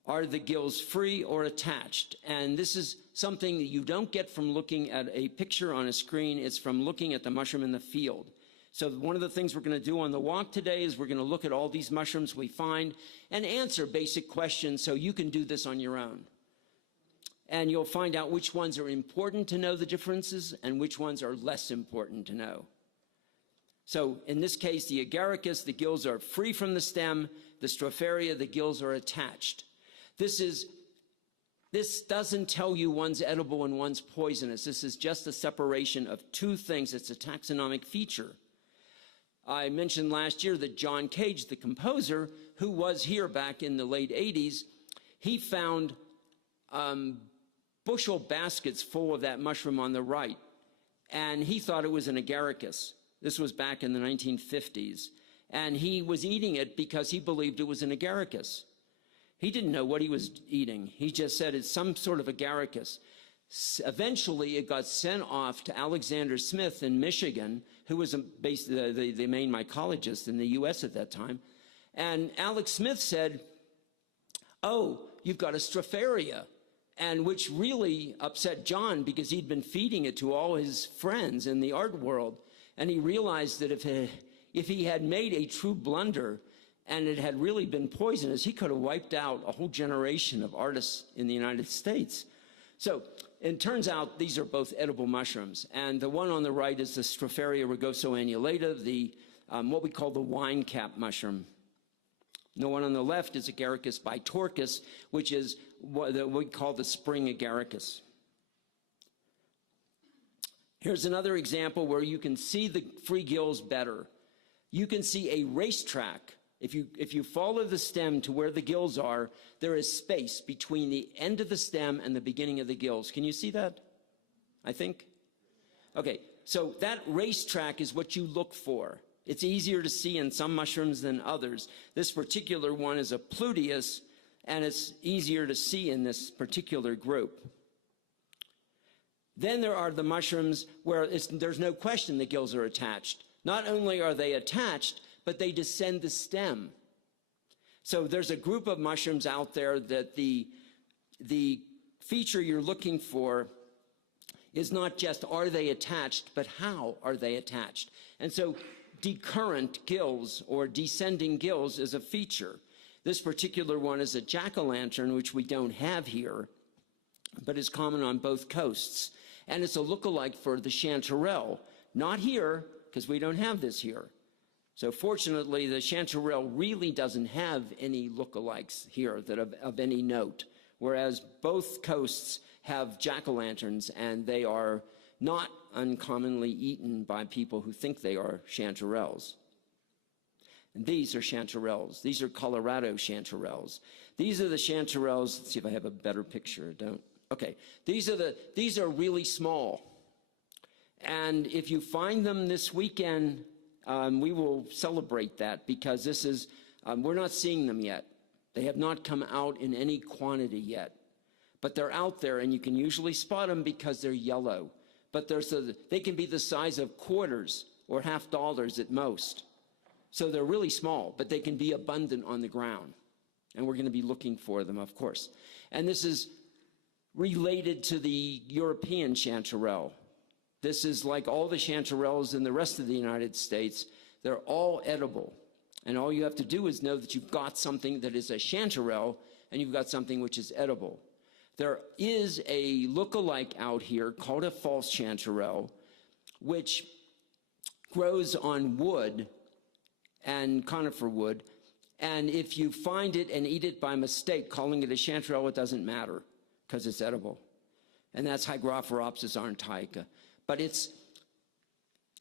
are the gills free or attached? And this is something that you don't get from looking at a picture on a screen. It's from looking at the mushroom in the field. So one of the things we're going to do on the walk today is we're going to look at all these mushrooms we find and answer basic questions so you can do this on your own. And you'll find out which ones are important to know the differences and which ones are less important to know. So in this case, the agaricus, the gills are free from the stem. The stropharia, the gills are attached. This doesn't tell you one's edible and one's poisonous. This is just a separation of two things. It's a taxonomic feature. I mentioned last year that John Cage, the composer, who was here back in the late 80s, he found bushel baskets full of that mushroom on the right, and he thought it was an agaricus. This was back in the 1950s, and he was eating it because he believed it was an agaricus. He didn't know what he was eating. He just said it's some sort of agaricus. Eventually, it got sent off to Alexander Smith in Michigan, who was the main mycologist in the U.S. at that time. And Alex Smith said, oh, you've got a stropharia, and which really upset John because he'd been feeding it to all his friends in the art world. And he realized that if he had made a true blunder and it had really been poisonous, he could have wiped out a whole generation of artists in the United States. So it turns out these are both edible mushrooms. And the one on the right is the Stropharia rugoso annulata, what we call the wine cap mushroom. The one on the left is Agaricus bitorquis, which is what we call the spring agaricus. Here's another example where you can see the free gills better. You can see a racetrack. If you follow the stem to where the gills are, there is space between the end of the stem and the beginning of the gills. Can you see that? I think? Okay, so that racetrack is what you look for. It's easier to see in some mushrooms than others. This particular one is a pluteus, and it's easier to see in this particular group. Then there are the mushrooms where there's no question the gills are attached. Not only are they attached, but they descend the stem. So there's a group of mushrooms out there that the feature you're looking for is not just are they attached, but how are they attached? And so decurrent gills or descending gills is a feature. This particular one is a jack-o'-lantern, which we don't have here, but is common on both coasts. And it's a lookalike for the chanterelle. Not here, because we don't have this here. So fortunately, the chanterelle really doesn't have any lookalikes here that of any note, whereas both coasts have jack-o'-lanterns, and they are not uncommonly eaten by people who think they are chanterelles. And these are chanterelles. These are Colorado chanterelles. These are the chanterelles. Let's see if I have a better picture. I don't. Okay. These are really small. And if you find them this weekend, we will celebrate that because this is, we're not seeing them yet. They have not come out in any quantity yet. But they're out there, and you can usually spot them because they're yellow. But they can be the size of quarters or $50 at most. So they're really small, but they can be abundant on the ground. And we're going to be looking for them, of course. And this is related to the European chanterelle. This is like all the chanterelles in the rest of the United States. They're all edible. And all you have to do is know that you've got something that is a chanterelle and you've got something which is edible. There is a look-alike out here called a false chanterelle, which grows on wood and conifer wood, And if you find it and eat it by mistake, calling it a chanterelle, it doesn't matter because it's edible. And that's Hygrophilopsis arntaica. But it's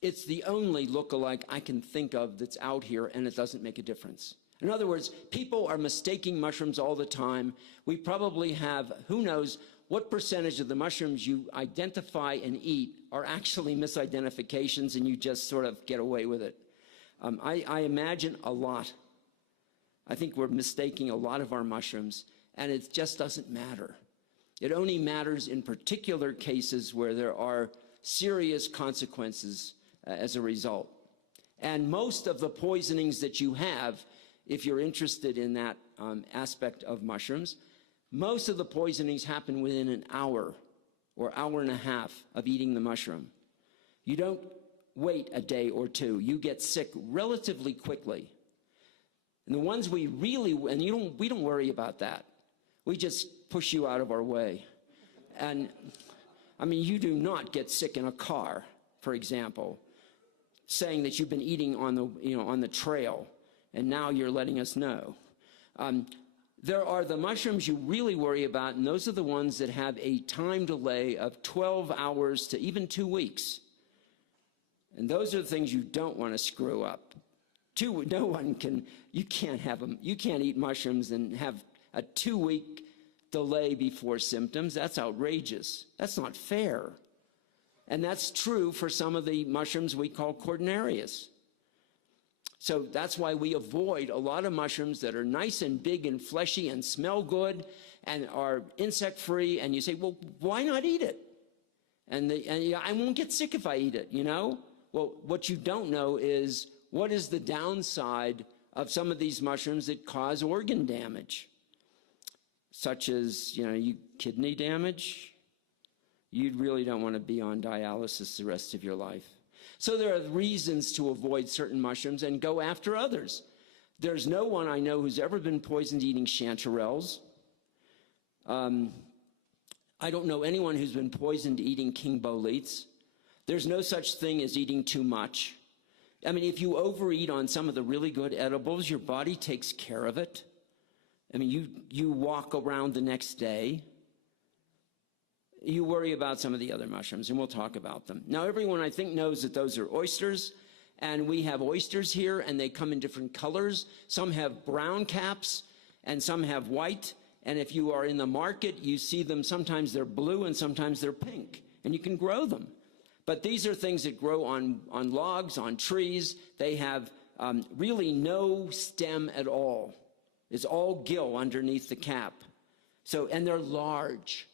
the only lookalike I can think of that's out here, and it doesn't make a difference. In other words, people are mistaking mushrooms all the time. We probably have, who knows, what percentage of the mushrooms you identify and eat are actually misidentifications, and you just sort of get away with it. I imagine a lot. I think we're mistaking a lot of our mushrooms, and it just doesn't matter. It only matters in particular cases where there are serious consequences as a result. And most of the poisonings that you have, if you're interested in that aspect of mushrooms, most of the poisonings happen within an hour or hour and a half of eating the mushroom. You don't wait a day or two. You get sick relatively quickly. And the ones we really, and we don't worry about that. We just push you out of our way. And I mean, you do not get sick in a car, for example, saying that you've been eating on the trail, and now you're letting us know. There are the mushrooms you really worry about, and those are the ones that have a time delay of 12 hours to even 2 weeks. And those are the things you don't want to screw up. No one can, you can't have them. You can't eat mushrooms and have a 2-week delay before symptoms. That's outrageous. That's not fair. And that's true for some of the mushrooms we call cordonarius. So that's why we avoid a lot of mushrooms that are nice and big and fleshy and smell good and are insect-free. And you say, well, why not eat it? And I won't get sick if I eat it, you know? Well, what you don't know is what is the downside of some of these mushrooms that cause organ damage, such as, kidney damage. You really don't want to be on dialysis the rest of your life. So there are reasons to avoid certain mushrooms and go after others. There's no one I know who's ever been poisoned eating chanterelles. I don't know anyone who's been poisoned eating king boletes. There's no such thing as eating too much. I mean, if you overeat on some of the really good edibles, your body takes care of it. I mean, you walk around the next day. You worry about some of the other mushrooms, and we'll talk about them. Now, everyone, I think, knows that those are oysters, and we have oysters here, and they come in different colors. Some have brown caps, and some have white, and if you are in the market, you see them. Sometimes they're blue, and sometimes they're pink, and you can grow them. But these are things that grow on logs, on trees. They have really no stem at all. It's all gill underneath the cap. So, and they're large.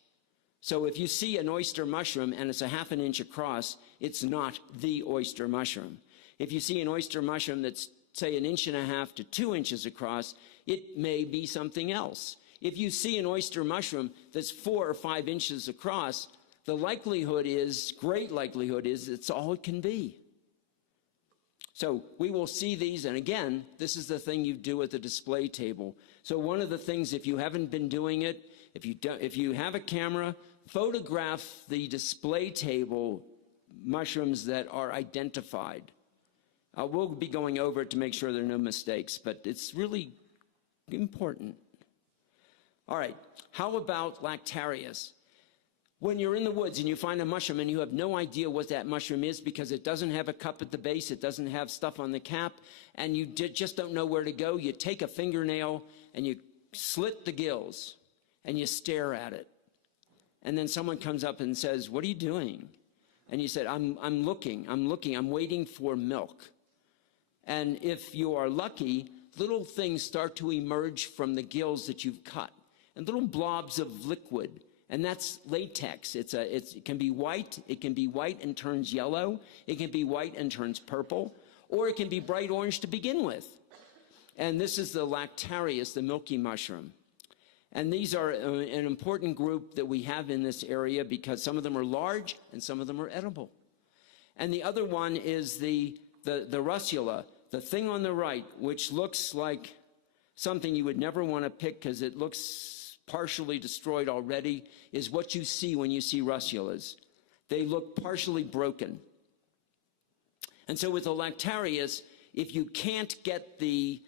So if you see an oyster mushroom and it's a ½ an inch across, it's not the oyster mushroom. If you see an oyster mushroom that's, say, 1.5 inches to 2 inches across, it may be something else. If you see an oyster mushroom that's 4 or 5 inches across, the likelihood is, great likelihood is, it's all it can be. So we will see these, and again, this is the thing you do at the display table. So one of the things, if you haven't been doing it, if you have a camera, photograph the display table mushrooms that are identified. We'll be going over it to make sure there are no mistakes, but it's really important. All right, how about Lactarius? When you're in the woods and you find a mushroom and you have no idea what that mushroom is because it doesn't have a cup at the base, it doesn't have stuff on the cap, and you just don't know where to go, you take a fingernail and you slit the gills and you stare at it. And then someone comes up and says, what are you doing? And you said, I'm looking, I'm waiting for milk. And if you are lucky, little things start to emerge from the gills that you've cut, and little blobs of liquid. And that's latex. It can be white. It can be white and turns yellow. It can be white and turns purple. Or it can be bright orange to begin with. And this is the Lactarius, the milky mushroom. And these are an important group that we have in this area because some of them are large and some of them are edible. And the other one is the russula, the thing on the right, which looks like something you would never want to pick because it looks partially destroyed already, is what you see when you see russulas. They look partially broken. And so with the Lactarius, if you can't get the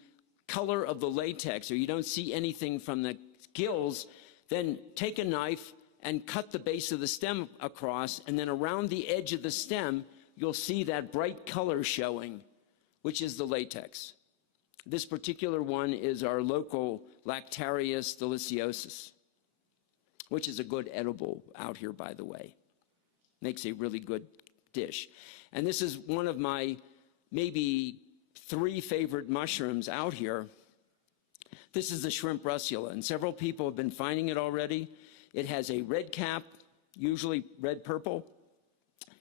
color of the latex, or you don't see anything from the gills, then take a knife and cut the base of the stem across, and then around the edge of the stem, you'll see that bright color showing, which is the latex. This particular one is our local Lactarius deliciosus, which is a good edible out here, by the way. Makes a really good dish. And this is one of my maybe 3 favorite mushrooms out here. This is the shrimp russula, and several people have been finding it already. It has a red cap, usually red-purple.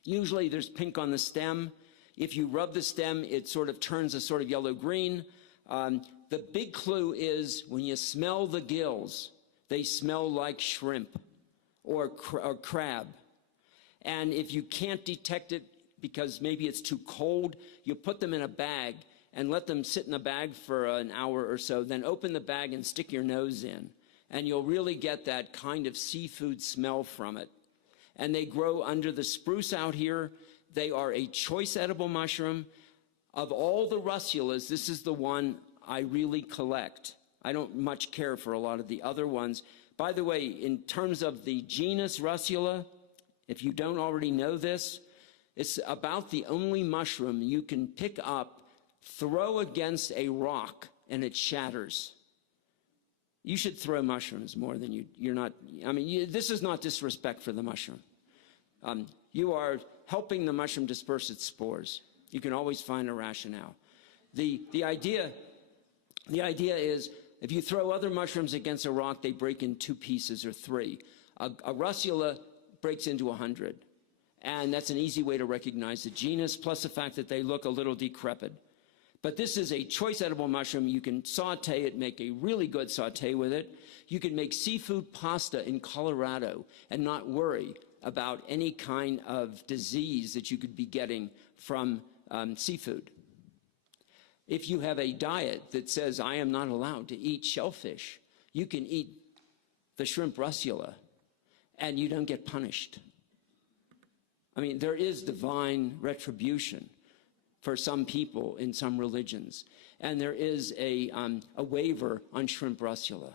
Usually there's pink on the stem. If you rub the stem, it sort of turns a sort of yellow-green. The big clue is when you smell the gills, they smell like shrimp or crab. And if you can't detect it because maybe it's too cold, you put them in a bag and let them sit in a bag for an hour or so, then open the bag and stick your nose in. And you'll really get that kind of seafood smell from it. And they grow under the spruce out here. They are a choice edible mushroom. Of all the russulas, this is the one I really collect. I don't much care for a lot of the other ones. By the way, in terms of the genus Russula, if you don't already know this, it's about the only mushroom you can pick up, throw against a rock, and it shatters. You should throw mushrooms more than you're not. I mean, this is not disrespect for the mushroom. You are helping the mushroom disperse its spores. You can always find a rationale. The idea is if you throw other mushrooms against a rock, they break in 2 pieces or 3. A russula breaks into 100. And that's an easy way to recognize the genus, plus the fact that they look a little decrepit. But this is a choice edible mushroom. You can saute it, make a really good saute with it. You can make seafood pasta in Colorado and not worry about any kind of disease that you could be getting from seafood. If you have a diet that says, I am not allowed to eat shellfish, you can eat the shrimp russula and you don't get punished. I mean, there is divine retribution for some people in some religions, and there is a waiver on shrimp russula.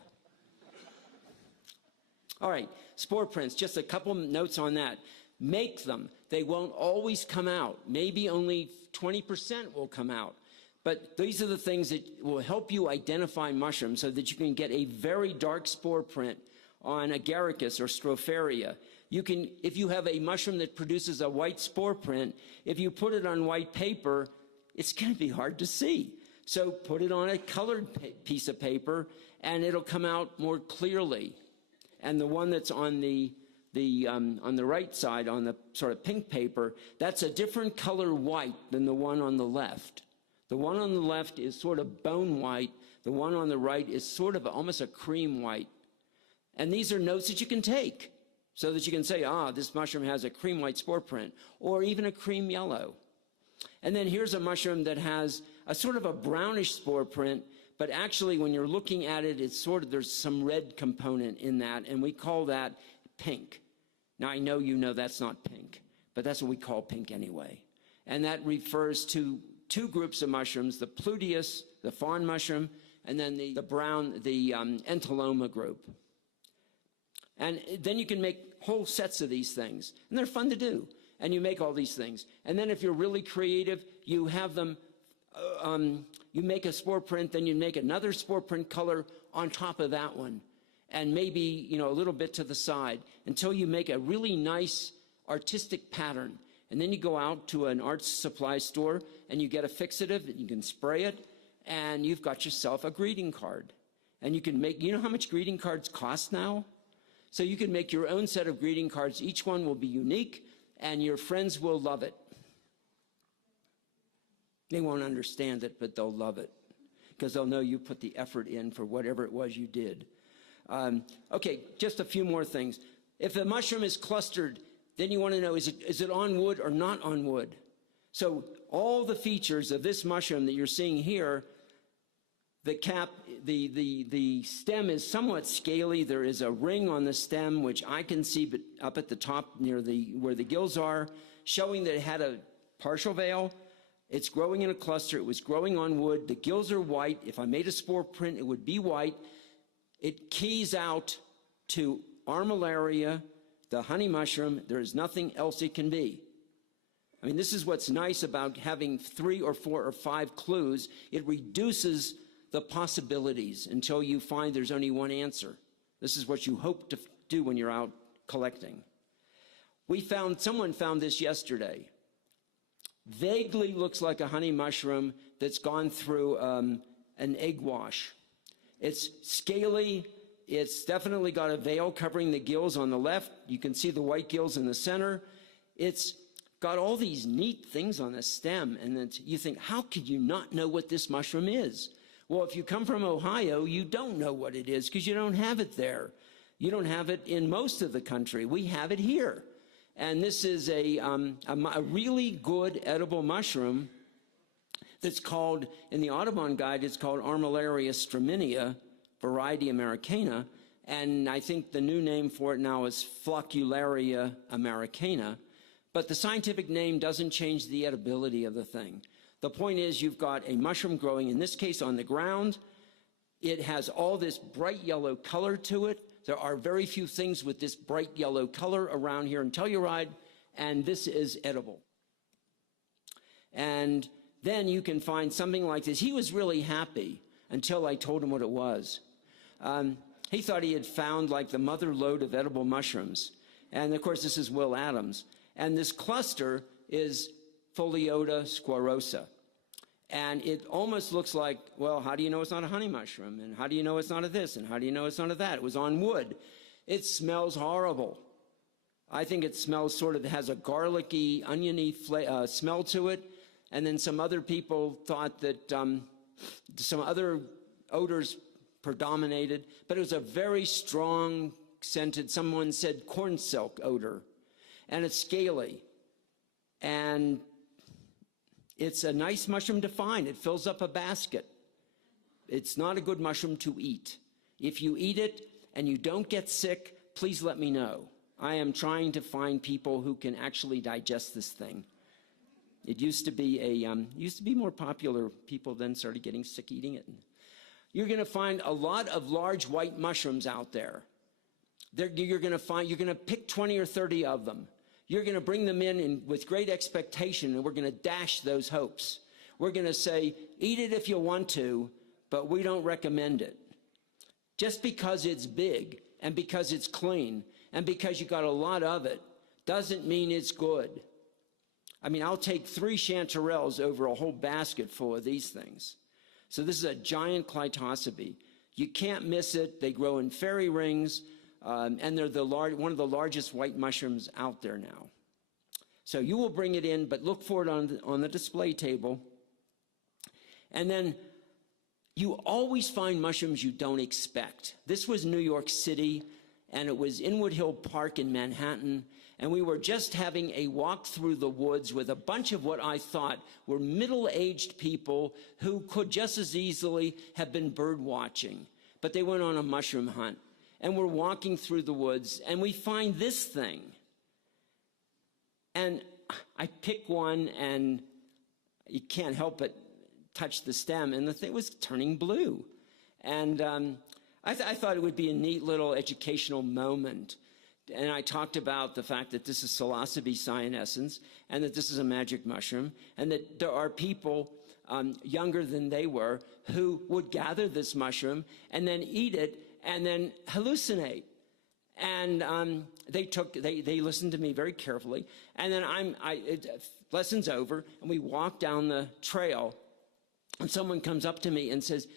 All right, spore prints, just a couple notes on that. Make them. They won't always come out. Maybe only 20% will come out. But these are the things that will help you identify mushrooms so that you can get a very dark spore print on agaricus or stropharia. You can, if you have a mushroom that produces a white spore print, if you put it on white paper, it's going to be hard to see. So put it on a colored piece of paper, and it'll come out more clearly. And the one that's on the right side, on the sort of pink paper, that's a different color white than the one on the left. The one on the left is sort of bone white. The one on the right is sort of almost a cream white. And these are notes that you can take so that you can say, this mushroom has a cream white spore print, or even a cream yellow. And then here's a mushroom that has a sort of a brownish spore print, but actually when you're looking at it, it's sort of, there's some red component in that, and we call that pink. Now I know you know that's not pink, but that's what we call pink anyway. And that refers to 2 groups of mushrooms, the pluteus, the fawn mushroom, and then the brown, the entoloma group. And then you can make whole sets of these things, and they're fun to do. And you make all these things. And then if you're really creative, you have them, you make a spore print, then you make another spore print color on top of that one. And maybe, a little bit to the side until you make a really nice artistic pattern. And then you go out to an art supply store and you get a fixative that you can spray it, and you've got yourself a greeting card. And you can make, you know how much greeting cards cost now? So you can make your own set of greeting cards. Each one will be unique, and your friends will love it. They won't understand it, but they'll love it because they'll know you put the effort in for whatever it was you did. Okay, just a few more things. If the mushroom is clustered, then you want to know, is it on wood or not on wood? So all the features of this mushroom that you're seeing here, the cap, the stem is somewhat scaly. There is a ring on the stem, which I can see but up at the top near where the gills are, showing that it had a partial veil. It's growing in a cluster. It was growing on wood. The gills are white. If I made a spore print, it would be white. It keys out to armillaria, the honey mushroom. There is nothing else it can be. I mean, this is what's nice about having 3 or 4 or 5 clues. It reduces the possibilities until you find there's only one answer. This is what you hope to do when you're out collecting. Someone found this yesterday. Vaguely looks like a honey mushroom that's gone through an egg wash. It's scaly. It's definitely got a veil covering the gills on the left. You can see the white gills in the center. It's got all these neat things on the stem, and then you think, how could you not know what this mushroom is? Well, if you come from Ohio, you don't know what it is because you don't have it there. You don't have it in most of the country. We have it here. And this is a really good edible mushroom that's called, in the Audubon Guide, it's called Armillaria straminia, variety americana. And I think the new name for it now is Floccularia americana. But the scientific name doesn't change the edibility of the thing. The point is you've got a mushroom growing, in this case on the ground. It has all this bright yellow color to it. There are very few things with this bright yellow color around here in Telluride, and this is edible. And then you can find something like this. He was really happy until I told him what it was. He thought he had found like the mother lode of edible mushrooms. And of course, this is Will Adams. And this cluster is Pholiota squarosa. And it almost looks like, well, how do you know it's not a honey mushroom? And how do you know it's not a this? And how do you know it's not a that? It was on wood. It smells horrible. I think it smells sort of, has a garlicky, oniony smell to it. And then some other people thought that some other odors predominated. But it was a very strong scented, someone said corn silk odor. And it's scaly. And it's a nice mushroom to find. It fills up a basket. It's not a good mushroom to eat. If you eat it and you don't get sick, please let me know. I am trying to find people who can actually digest this thing. It used to be more popular. People then started getting sick eating it. You're going to find a lot of large white mushrooms out there. You're going to pick 20 or 30 of them. You're going to bring them in with great expectation, and we're going to dash those hopes. We're going to say, eat it if you want to, but we don't recommend it. Just because it's big and because it's clean and because you got a lot of it doesn't mean it's good. I mean, I'll take 3 chanterelles over a whole basket full of these things. So this is a giant Clitosobe. You can't miss it. They grow in fairy rings. And they're one of the largest white mushrooms out there now. So you will bring it in, but look for it on the display table. And then you always find mushrooms you don't expect. This was New York City, and it was Inwood Hill Park in Manhattan. And we were just having a walk through the woods with a bunch of what I thought were middle-aged people who could just as easily have been bird watching. But they went on a mushroom hunt. And we're walking through the woods, and we find this thing. And I pick one, and you can't help but touch the stem, and the thing was turning blue. And I thought it would be a neat little educational moment. And I talked about the fact that this is Psilocybe cyanescens, and that this is a magic mushroom, and that there are people younger than they were who would gather this mushroom and then eat it and then hallucinate. And they listened to me very carefully. And then lesson's over, and we walk down the trail, and someone comes up to me and says,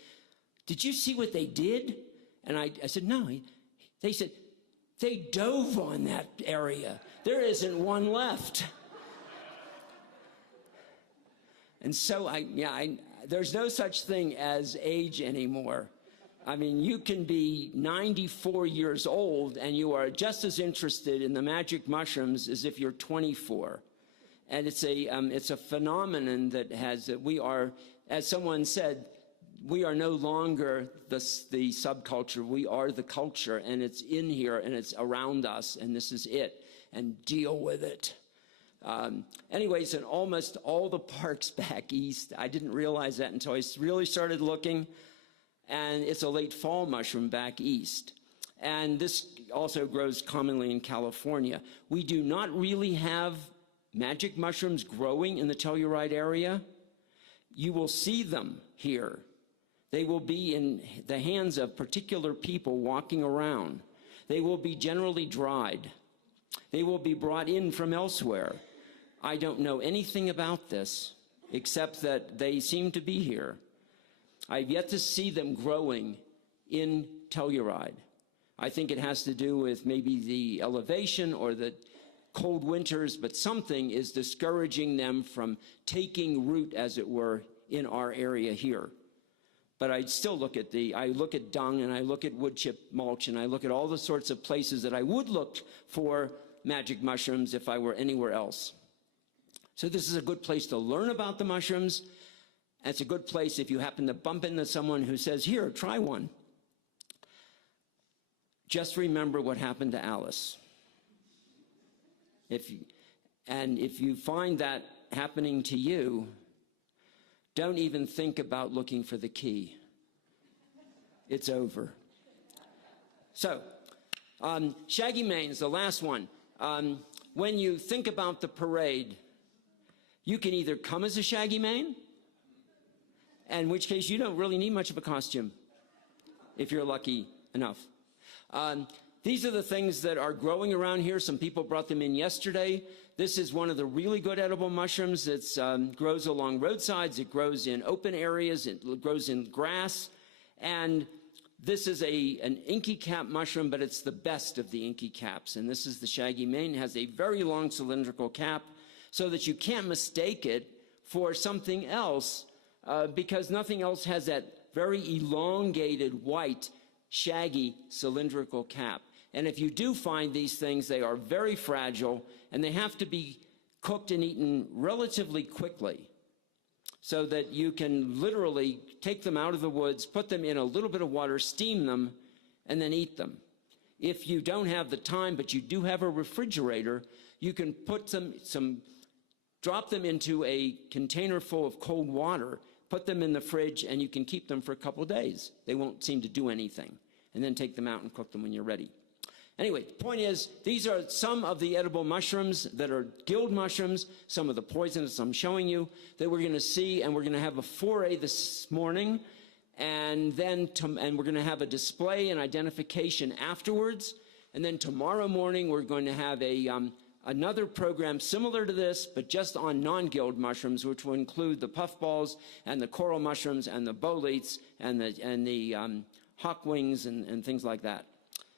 "Did you see what they did?" And I said, "No." They said, "They dove on that area. There isn't one left." And so there's no such thing as age anymore. I mean, you can be 94 years old and you are just as interested in the magic mushrooms as if you're 24. And it's a phenomenon that we are, as someone said, we are no longer the subculture. We are the culture, and it's in here and it's around us, and this is it. And deal with it. Anyways, in almost all the parks back east, I didn't realize that until I really started looking, and it's a late fall mushroom back east. And this also grows commonly in California. We do not really have magic mushrooms growing in the Telluride area. You will see them here. They will be in the hands of particular people walking around. They will be generally dried. They will be brought in from elsewhere. I don't know anything about this, except that they seem to be here. I've yet to see them growing in Telluride. I think it has to do with maybe the elevation or the cold winters, but something is discouraging them from taking root, as it were, in our area here. But I still look at I look at dung, and I look at wood chip mulch, and I look at all the sorts of places that I would look for magic mushrooms if I were anywhere else. So this is a good place to learn about the mushrooms. And it's a good place if you happen to bump into someone who says, here, try one. Just remember what happened to Alice. If you find that happening to you, don't even think about looking for the key. It's over. So, shaggy manes, the last one. When you think about the parade, you can either come as a shaggy mane, in which case you don't really need much of a costume, if you're lucky enough. These are the things that are growing around here. Some people brought them in yesterday. This is one of the really good edible mushrooms. It grows along roadsides. It grows in open areas. It grows in grass. And this is an inky cap mushroom, but it's the best of the inky caps. And this is the shaggy mane. It has a very long cylindrical cap so that you can't mistake it for something else because nothing else has that very elongated white shaggy cylindrical cap. And if you do find these things, they are very fragile, and they have to be cooked and eaten relatively quickly so that you can literally take them out of the woods, put them in a little bit of water, steam them, and then eat them. If you don't have the time, but you do have a refrigerator, you can put drop them into a container full of cold water, put them in the fridge, and you can keep them for a couple of days. They won't seem to do anything. And then take them out and cook them when you're ready. Anyway, the point is, these are some of the edible mushrooms that are gilled mushrooms, some of the poisonous I'm showing you, that we're going to see, and we're going to have a foray this morning, and then we're going to have a display and identification afterwards, and then tomorrow morning we're going to have another program similar to this, but just on non-gilled mushrooms, which will include the puffballs and the coral mushrooms and the boletes and the hawk wings and things like that.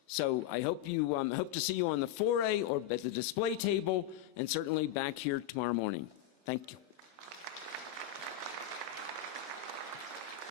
So I hope to see you on the foray or at the display table, and certainly back here tomorrow morning. Thank you.